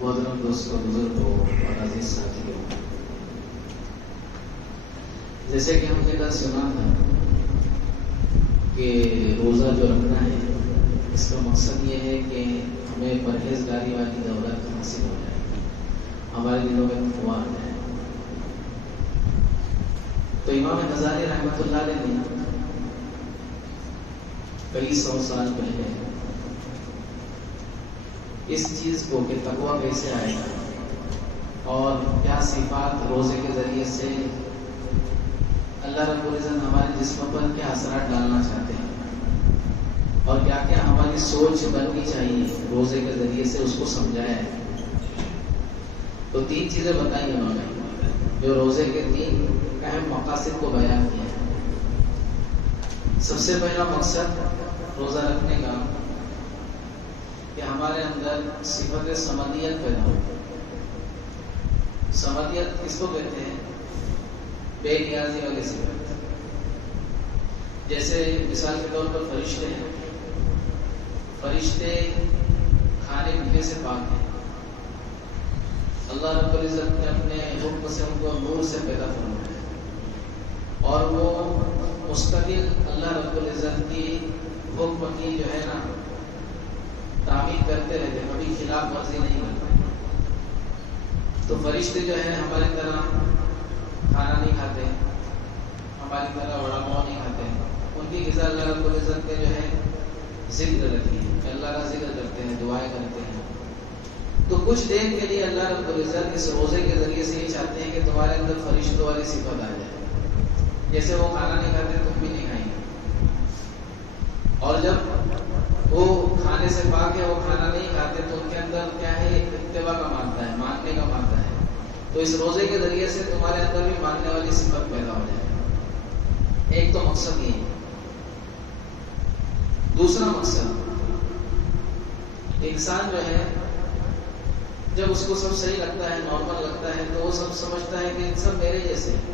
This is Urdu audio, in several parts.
محترم دوستوں، بزرگوں اور عزیز ساتھیوں، جیسے کہ ہم نے کل سنا تھا کہ روزہ جو رکھنا ہے اس کا مقصد یہ ہے کہ ہمیں پرہیزگاری والی دولت حاصل ہو جائے، ہمارے دلوں میں خواب ہے۔ تو امام غزالی رحمۃ اللہ علیہ نے کئی سو سال پہلے اس چیز کو کہ تقویٰ کیسے آئے گا اور کیا صفات روزے کے ذریعے سے اللہ رب العزت ہمارے جسم پر کیا اثرات ڈالنا چاہتے ہیں اور کیا کیا ہماری سوچ بننی چاہیے روزے کے ذریعے سے، اس کو سمجھایا ہے۔ تو تین چیزیں بتائیں انہوں نے جو روزے کے تین اہم مقاصد کو بیان کیا ہے۔ سب سے پہلا مقصد روزہ رکھنے کا کہ ہمارے اندر صفت سمدیت پیدا ہو۔ سمدیت کس کو کہتے ہیں؟ بے نیازی والی صفت۔ جیسے مثال کے طور پر فرشتے ہیں، فرشتے کھانے پینے سے پاک ہیں، اللہ رب العزت نے اپنے حکم سے ان کو نور سے پیدا فرمایا ہے اور وہ مستقل اللہ رب العزت کی حکم کی جو ہے نا تعمیر کرتے رہتے، کبھی خلاف ورزی نہیں کرتے۔ تو فرشتے جو ہے ہماری طرح کھانا نہیں کھاتے، ہماری طرح وڑا پاؤ نہیں کھاتے، ان کی غذا اللہ رب العزت نے جو ہے ذکر رکھی ہے، اللہ کا ذکر کرتے ہیں، دعائیں کرتے ہیں۔ تو کچھ دیر کے لیے اللہ رب العزت اس روزے کے ذریعے سے یہ چاہتے ہیں کہ تمہارے اندر فرشتوں والی صفت آ جائے، جیسے وہ کھانا نہیں کھاتے تم بھی نہیں کھائیں گے، اور جب وہ کھانے سے پاک ہے، وہ کھانا نہیں کھاتے تو ان کے اندر کیا ہے؟ اتباع کا مانتا ہے، ماننے کا مانتا ہے۔ تو اس روزے کے ذریعے سے تمہارے اندر بھی ماننے والی صفت پیدا ہو جائے۔ ایک تو مقصد یہ ہے۔ دوسرا مقصد، انسان جو ہے جب اس کو سب صحیح لگتا ہے، نارمل لگتا ہے، تو وہ سب سمجھتا ہے کہ سب میرے جیسے ہیں۔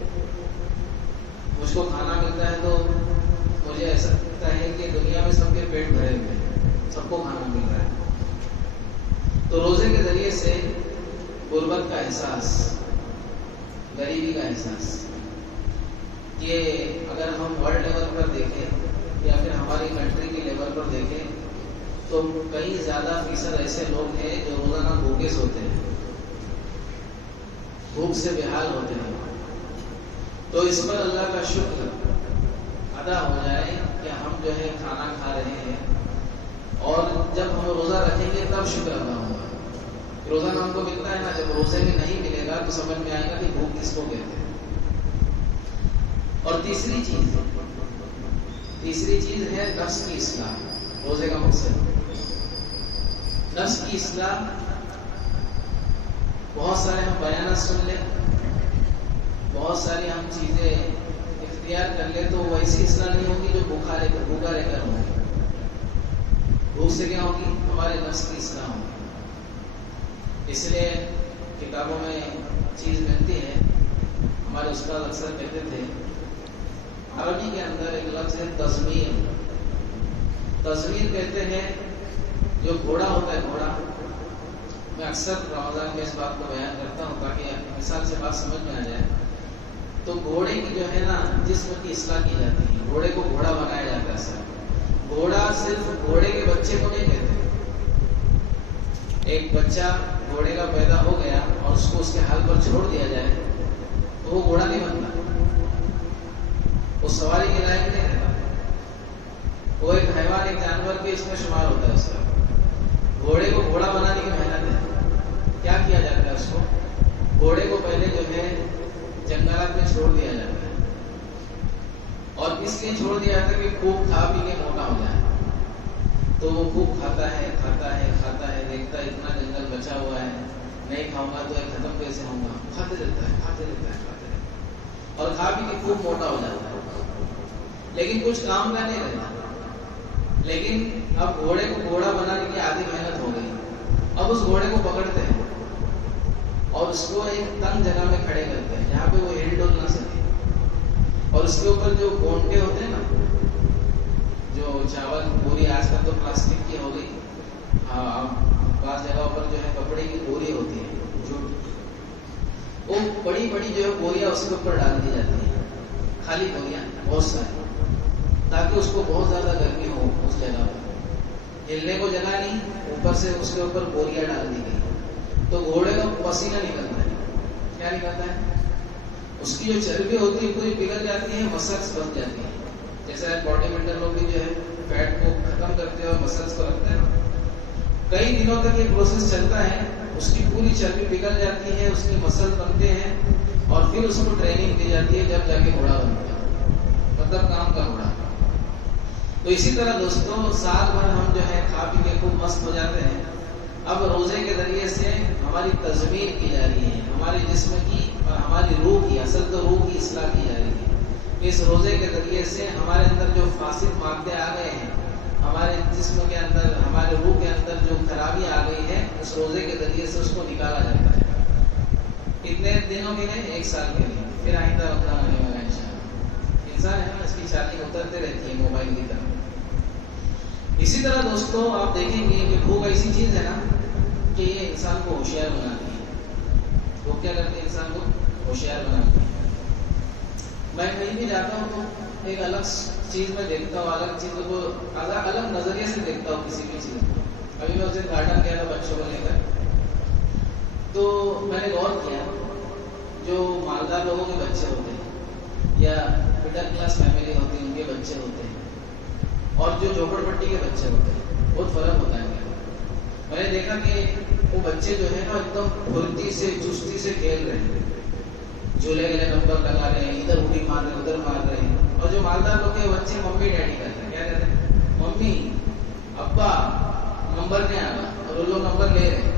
مجھ کو کھانا ملتا ہے تو مجھے ایسا لگتا ہے کہ دنیا میں سب کے پیٹ بھرے ہوئے ہیں، سب کو کھانا مل رہا ہے۔ تو روزے کے ذریعے سے غربت کا احساس، غریبی کا احساس، یہ اگر ہم ورلڈ لیول پر دیکھیں یا پھر ہماری کنٹری کی لیول پر دیکھیں تو کئی زیادہ فیصد ایسے لوگ ہیں جو روزانہ بھوکے سوتے ہیں، بھوک سے بےحال ہوتے ہیں۔ تو اس پر اللہ کا شکر ادا ہو جائے کہ ہم جو ہے کھانا کھا رہے ہیں، اور جب ہم روزہ رکھیں گے تب شکر ادا ہوگا۔ روزانہ ہم کو ملتا ہے نا، جب روزے میں نہیں ملے گا تو سمجھ میں آئے گا کہ بھوک کس کو کہتے ہیں۔ اور تیسری چیز ہے نفس کی اصلاح۔ روزے کا مقصد نفس کی اصلاح۔ بہت سارے ہم بیانات سن لیں، بہت ساری ہم چیزیں اختیار کر لیں، تو ویسی اصلاح نہیں ہوگی جو بھوکا رہ کر ہوگی۔ بھوک سے کیا ہوگی؟ ہمارے نفس کی اصلاح ہوگی۔ اس لیے کتابوں میں چیز ملتی ہے، ہمارے استاد اکثر کہتے تھے، عربی کے اندر ایک لفظ ہے تزمیر۔ تزمیر کہتے ہیں جو گھوڑا ہوتا ہے، گھوڑا۔ میں اکثر رمضان میں اس بات کو بیان کرتا ہوں تاکہ مثال سے بات سمجھ میں آ جائے۔ تو گھوڑے کی جو ہے نا جسم کی اصلاح کی جاتی ہے، گھوڑے کو گھوڑا بنایا جاتا ہے۔ سر گھوڑا صرف گھوڑے کے بچے کو نہیں کہتے۔ ایک بچہ گھوڑے کا پیدا ہو گیا اور اس کو اس کے حال پر چھوڑ دیا جائے تو وہ گھوڑا نہیں بنتا، وہ سواری کے لائق نہیں رہتا، وہ ایک حیوان، ایک جانور کے اس میں شمار ہوتا ہے۔ اس کا گھوڑے کو گھوڑا بنانے کی محنت ہے۔ کیا کیا جاتا ہے؟ اس کو گھوڑے کو پہلے جو ہے جنگلات میں چھوڑ دیا جاتا ہے، اور اس لیے چھوڑ دیا جاتا ہے کہ خوب کھا پی کے موٹا ہو جائے۔ تو وہ خوب کھاتا ہے، دیکھتا ہے اتنا جنگل بچا ہوا ہے، نہیں کھاؤں گا تو ختم کیسے ہوں گا، کھاتے رہتا ہے اور کھا پی کے خوب موٹا ہو جاتا ہے، لیکن کچھ کام کا نہیں رہتا۔ لیکن اب گھوڑے کو گھوڑا بنانے کی آدھی محنت ہو گئی۔ اب اس گھوڑے کو پکڑتے ہیں اور اس کو ایک تنگ جگہ میں کھڑے کرتے ہیں جہاں پہ وہ ہل ڈول نہ سکے، اور اس کے اوپر جو گونٹے ہوتے ہیں نا، جو چاول پوری، آج کل تو پلاسٹک کی ہو گئی، بعض جگہوں پر جو ہے کپڑے کی پوری وہ بڑی بڑی جو ہے بوریاں اس کے اوپر ڈال دی جاتی ہیں، خالی بوریاں بہت ساری، تاکہ اس کو بہت زیادہ گرمی ہو اس جگہ پر، ہلنے کو جگہ نہیں، اوپر سے اس کے اوپر بوریاں ڈال دی گئی، تو گھوڑے کا پسینہ نکلتا ہے، کیا نکلتا ہے؟ اس کی جو چربی ہوتی ہے پوری پگھل جاتی ہے، مسلس بن جاتی ہے. جیسے باڈی بلڈر لوگ بھی جو ہے فیٹ کو ختم کرتے ہیں اور مسلس کو رکھتے ہیں، کئی دنوں تک یہ پروسیس چلتا ہے، اس کی پوری چربی پگھل جاتی ہے، اس کے مسل بنتے ہیں، اور پھر اس کو ٹریننگ دی جاتی ہے، جب جا کے گھوڑا بنتا ہے، مطلب کام کا گھوڑا. تو اسی طرح دوستوں سال بھر ہم جو ہے کھا پی کے خوب مست ہو جاتے ہیں. اب روزے کے ذریعے سے ہماری تزمین کی جا رہی ہے، ہمارے جسم کی اور ہماری روح کی، اصل تو روح کی اصلاح کی جا رہی ہے. اس روزے کے ذریعے سے ہمارے اندر جو فاسد مادے آ گئے ہیں، ہمارے جسم کے اندر، ہمارے روح کے اندر جو خرابی آ گئی ہے، اس روزے کے ذریعے سے اس کو نکالا جاتا ہے. کتنے دنوں کے لیے؟ 1 سال کے لیے. پھر آئندہ اتنا ہونے والا انشاءاللہ. انسان ہے نا، اس کی چالی اترتے رہتی ہے موبائل کی طرح. اسی طرح دوستوں آپ دیکھیں گے کہ بھوک ایسی چیز ہے نا کہ یہ انسان کو ہوشیار بناتی ہے. وہ کیا کرتی ہے؟ انسان کو ہوشیار بناتی ہے. میں کہیں بھی جاتا ہوں تو ایک الگ چیز میں دیکھتا ہوں، الگ چیزوں کو الگ نظریے سے دیکھتا ہوں کسی بھی چیز کو. ابھی میں اسے گارڈن گیا تھا بچوں کو لے کر، تو میں نے غور کیا جو مالدار لوگوں کے بچے ہوتے ہیں یا مڈل کلاس فیملی ہوتی ہے ان کے بچے ہوتے ہیں، اور جو جھوپڑ پٹی کے بچے ہوتے ہیں، بہت فرق ہوتا ہے. میں نے دیکھا کہ وہ بچے جو ہے نا ایک دم پھرتی سے چستی سے کھیل رہے ہیں، جھولے گلے نمبر لگا رہے ہیں، ادھر اڑی مار رہے ہیں، ادھر مار رہے ہیں. اور جو مالدار لوگ کے بچے ممی ڈیڈی کہتے ہیں، کیا کہتے ہیں؟ ممی ابا نمبر نہیں آگا، اور وہ لوگ نمبر لے رہے ہیں.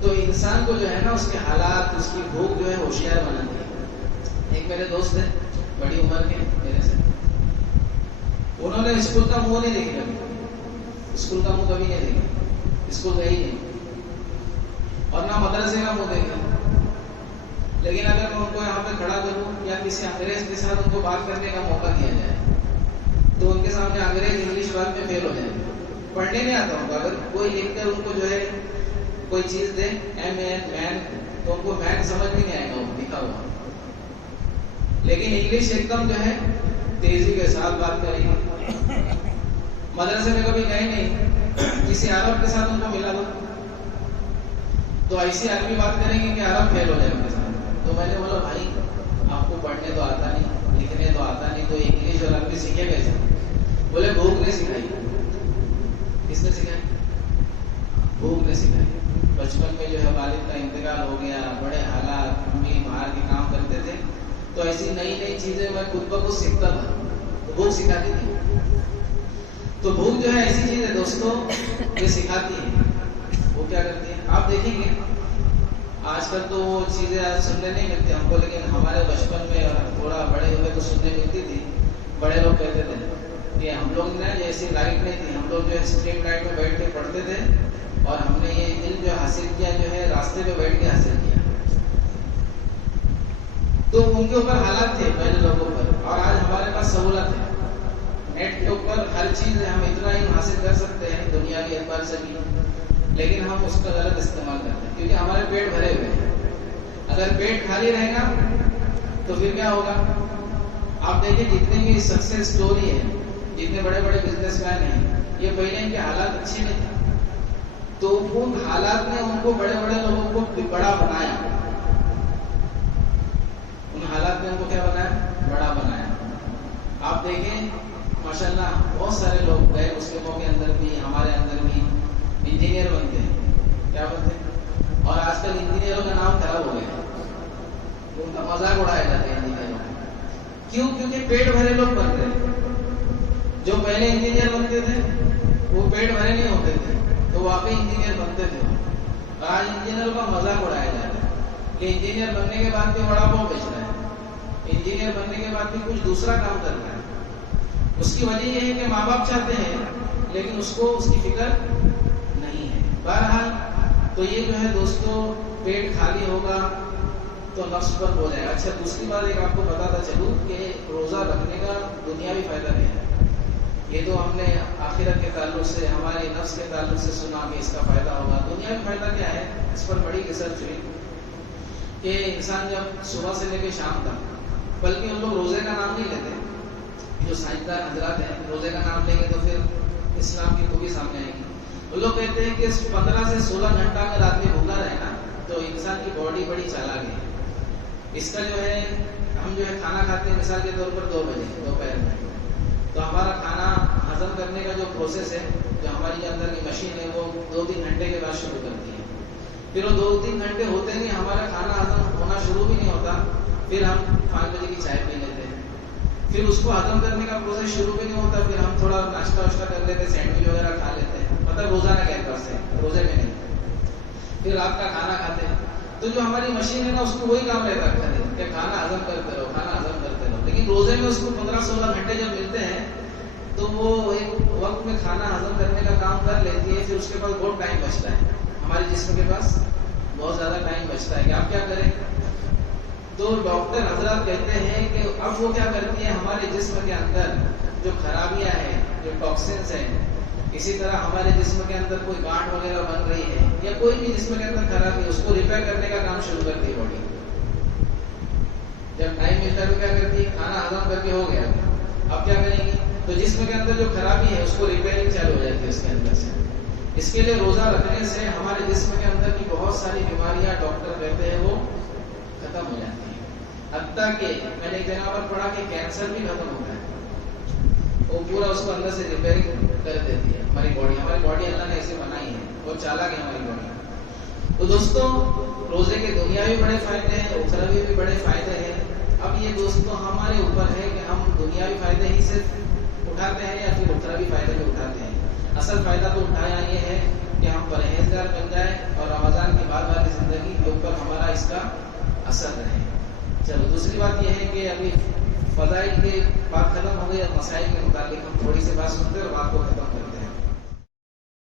تو انسان کو جو ہے نا اس کے حالات، اس کی بھوک جو ہے ہوشیار بناتی ہے. ایک میرے دوست ہیں بڑی عمر کے میرے سے، انہوں نے اسکول کا منہ نہیں دیکھا، اسکول کا منہ کبھی نہیں دیکھا، اسکول گئی نہیں، اور نہ مدرسے کا منہ دیکھا. لیکن اگر میں ان کو یہاں پہ کھڑا کروں یا کسی انگریز کے ساتھ ان کو بات کرنے کا موقع دیا جائے تو ان کے سامنے انگریز انگلش بات میں فیل ہو جائے. پڑھنے نہیں آتا ہوں، اگر کوئی لکھ کر ان کو جو ہے کوئی چیز دے MAN مین، تو ان کو مین سمجھ بھی نہیں آئے گا وہ لکھا ہوا. لیکن انگلش ایک دم جو ہے تیزی کے ساتھ بات کریں گے. مدرسے میں کبھی گئے نہیں، کسی عرب کے ساتھ ان کو ملا دو تو ایسی عربی بات کریں گے کہ عرب فیل ہو جائے ان کے ساتھ. تو میں نے بولا بھائی آپ کو پڑھنے تو آتا نہیں، لکھنے تو آتا نہیں، تو انگلش اور عربی سیکھے کیسے؟ بولے بھوک نے سکھائی. کس نے سکھائی؟ بھوک نے سکھائی. بچپن میں جو ہے والد کا انتقال ہو گیا، بڑے حالات، امی باہر کے کام کرتے تھے، تو ایسی نئی نئی چیزیں میں خود بخود سیکھتا تھا، تو بھوک سکھاتی تھی. تو بھوک جو ہے ایسی چیز ہے دوستوں یہ سکھاتی ہے. وہ کیا کرتی ہے؟ آپ دیکھیں گے آج کل تو وہ چیزیں سننے نہیں ملتی ہم کو، لیکن ہمارے بچپن میں تھوڑا بڑے ہوئے تو سننے ملتی تھی. بڑے لوگ کہتے تھے کہ ہم لوگ نے جیسی لائٹ نہیں تھی، ہم لوگ جو ہے اسٹریم لائٹ میں بیٹھ کے پڑھتے تھے، اور ہم نے یہ علم جو حاصل کیا جو ہے راستے پہ بیٹھ کے حاصل کیا. تو ان کے اوپر حالات تھے پہلے لوگوں پر، اور آج ہمارے پاس سہولت ہے. نیٹ کے اوپر ہر چیز ہم اتنا ہی حاصل کر سکتے ہیں دنیاوی اعتبار سے بھی، لیکن ہم اس کا غلط استعمال کرتے ہیں کیونکہ ہمارے پیٹ بھرے ہوئے ہیں. اگر پیٹ خالی رہے گا تو پھر کیا ہوگا؟ آپ دیکھیں جتنے بھی سکسیس سٹوری ہے، جتنے بڑے بڑے بزنس مین ہیں، یہ پہلے ان کے حالات اچھے نہیں تھے، تو ان حالات نے ان کو بڑے بڑے لوگوں کو بڑا بنایا. ان حالات نے ان کو کیا بنایا؟ بڑا بنایا. آپ دیکھیں ماشاءاللہ بہت سارے لوگ گئے مسلموں کے اندر بھی، ہمارے اندر بھی انجینئر بنتے ہیں. کیا بنتے ہیں؟ اور آج کل انجینئروں کا نام خراب ہو گیا، ان کا مذاق اڑایا جاتا ہے انجینئروں کا. کیوں؟ کیونکہ پیٹ بھرے لوگ بن رہے. جو پہلے انجینئر بنتے تھے وہ پیٹ بھرے نہیں ہوتے تھے، تو واقعی انجینئر بنتے تھے. اور آج انجینئروں کا مذاق اڑایا جاتا ہے کہ انجینئر بننے کے بعد بھی وڑا پاؤ بیچ رہا ہے، انجینئر بننے کے بعد بھی کچھ دوسرا کام کر رہا ہے. اس کی وجہ یہ ہے کہ ماں باپ چاہتے ہیں لیکن اس کو اس کی فکر نہیں ہے. بہرحال تو یہ جو ہے دوستوں پیٹ خالی ہوگا تو نفس پر ہو جائے گا. اچھا دوسری بات ایک آپ کو بتاتا چلوں کہ روزہ رکھنے کا دنیاوی فائدہ کیا ہے. یہ تو ہم نے آخرت کے تعلق سے، ہمارے نفس کے تعلق سے سنا کہ اس کا فائدہ ہوگا. دنیاوی فائدہ کیا ہے؟ اس پر بڑی ریسرچ ہوئی. کہ انسان جب صبح سے لے کے شام تک، بلکہ ان لوگ روزے کا نام نہیں لیتے، جو سائنسدان حضرات ہیں روزے کا نام لیں گے تو پھر اسلام کی خوبی سامنے آئے گی. وہ لوگ کہتے ہیں کہ 15 سے 16 گھنٹہ اگر آدمی بھوکا رہے نا تو انسان کی باڈی بڑی چالاک ہے. اس کا جو ہے ہم جو ہے کھانا کھاتے ہیں مثال کے طور پر 2 بجے دوپہر میں، تو ہمارا کھانا ہضم کرنے کا جو پروسیس ہے، جو ہماری جو اندر کی مشین ہے، وہ 2-3 گھنٹے کے بعد شروع کرتی ہے. پھر وہ 2-3 گھنٹے ہوتے نہیں ہمارا کھانا ہضم ہونا شروع بھی نہیں ہوتا، پھر ہم 5 بجے کی چائے پی لیتے ہیں. پھر اس کو ہضم کرنے کا پروسیس شروع بھی نہیں ہوتا، پھر ہم تھوڑا ناشتہ واشتہ کر لیتے ہیں، سینڈوچ وغیرہ کھا لیتے ہیں، مطلب روزانہ کے اعتبار سے، روزے میں نہیں. پھر رات کا کھانا کھاتے ہیں. تو جو ہماری مشین ہے نا اس کو وہی کام رہتا ہے کہ کھانا ہضم کرتے رہو، کھانا ہضم کرتے رہو. لیکن روزے میں اس کو 15-16 گھنٹے جب ملتے ہیں تو وہ ایک وقت میں کھانا ہضم کرنے کا کام کر لیتی ہے. پھر اس کے پاس بہت ٹائم بچتا ہے، ہمارے جسم کے پاس بہت زیادہ ٹائم بچتا ہے کہ آپ کیا کریں. تو ڈاکٹر حضرات کہتے ہیں کہ اب وہ کیا کرتی ہے، ہمارے جسم کے اندر جو خرابیاں ہیں، جو ٹاکسنس ہیں، اسی طرح ہمارے جسم کے اندر کوئی گانٹھ وغیرہ بن رہی ہے یا کوئی بھی جسم کے اندر خرابی ہے، اس کو ریپیئر کرنے کا کام شروع کرتی ہے باڈی. جب ٹائم ملتا ہے تو کیا کرتی ہے، کھانا ہضم کر کے ہو گیا اب کیا کریں گے، تو جسم کے اندر جو خرابی ہے اس کو ریپیئرنگ چالو ہو جاتی ہے اس کے اندر سے. اس کے لیے روزہ رکھنے سے ہمارے جسم کے اندر کی بہت ساری بیماریاں ڈاکٹر کہتے ہیں وہ ختم ہو جاتی ہیں. حتیٰ کہ میں نے ایک جگہ پر پڑھا کہ کینسر بھی ختم ہوتا ہے، وہ پورا اس کو اندر سے ریپیئرنگ کر دیتی ہے. ہماری باڈی اللہ نے ایسے بنائی ہے، بہت چالاک ہے ہماری باڈی. تو دوستوں روزے کے دنیاوی بڑے فائدے ہیں، اخروی بھی بڑے فائدے ہیں. اب یہ دوستوں ہمارے اوپر ہے کہ ہم دنیاوی فائدے ہی صرف اٹھاتے ہیں یا پھر اخروی فائدے بھی اٹھاتے ہیں. اصل فائدہ تو اٹھایا یہ ہے کہ ہم پرہیزگار بن جائیں اور رمضان کے بعد والی زندگی کے اوپر ہمارا اس کا اثر رہے. چلو دوسری بات یہ ہے کہ ابھی فضائل کے بات ختم ہو گئی، اور مسائل کے متعلق ہم تھوڑی سی بات سنتے ہیں اور بات کو ختم کرتے ہیں.